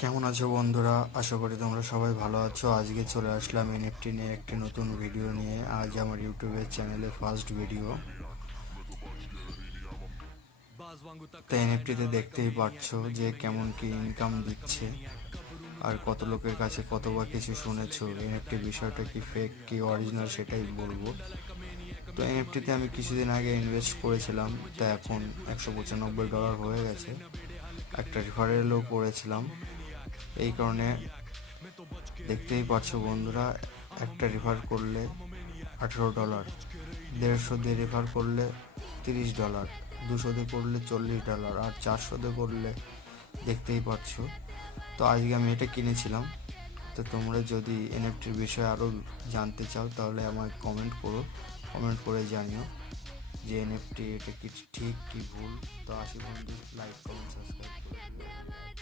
কেমন আছো বন্ধুরা? আশা করি তোমরা সবাই ভালো আছো। আজকে চলে আসলাম এনএফটি নিয়ে একটি নতুন ভিডিও নিয়ে। আজ আমার ইউটিউবের চ্যানেলে ফার্স্ট ভিডিও। তো এনএফটিতে দেখতেই পাচ্ছো যে কেমন কি ইনকাম দিচ্ছে, আর কত লোকের কাছে কত বা কিছু শুনেছো। এনএফটি বিষয়টা কি ফেক কি অরিজিনাল সেটাই বলবো। তো এনএফটিতে আমি কিছুদিন আগে ইনভেস্ট করেছিলাম, তা এখন $195 হয়ে গেছে। একটা রেফারেলও করেছিলাম, এই কারণে দেখতেই পাচ্ছ বন্ধুরা, একটা রেফার করলে $18, 150 দিয়ে রেফার করলে $30, 200 দিয়ে করলে $40, আর 400 দিয়ে করলে দেখতেই পাচ্ছ। তো আজকে আমি এটা কিনেছিলাম। তো তোমরা যদি এনএফটির বিষয়ে আরও জানতে চাও তাহলে আমায় কমেন্ট করে জানিও যে এনএফটি এটা কি ঠিক কি ভুল। তো আসি বন্ধু, লাইক কমেন্ট সাবস্ক্রাইব করে দিও।